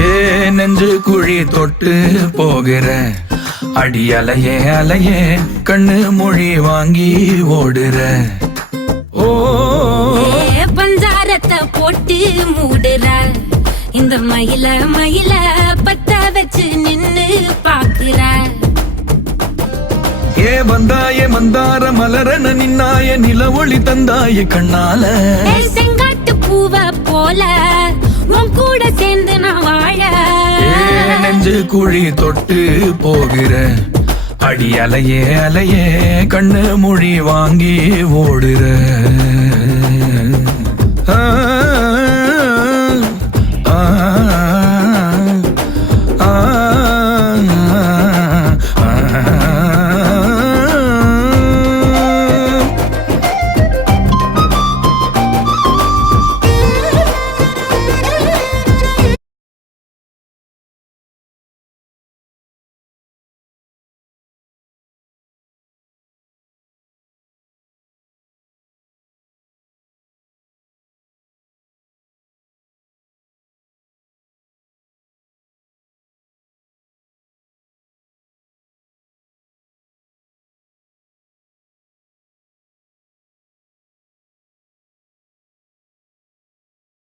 ஏ நெஞ்சு குழி தொட்டு போகிற அடி அலையே அலையே கண்ணு மொழி வாங்கி ஓடுற. ஓ பஞ்சாரத்தை போட்டு மூடுற இந்த மயில மயில பத்த வச்சு நின்னு பாக்குற. ஏ வந்தாய மந்தார மலரன நின்னாய நில ஒளி தந்தாய கண்ணால. செங்காட்டு பூவ போல உன் கூட சேர்ந்து நான் வாழ. நெஞ்சு குழி தொட்டு போகிற அடி அலையே அலையே கண்ணு மொழி வாங்கி ஓடுற.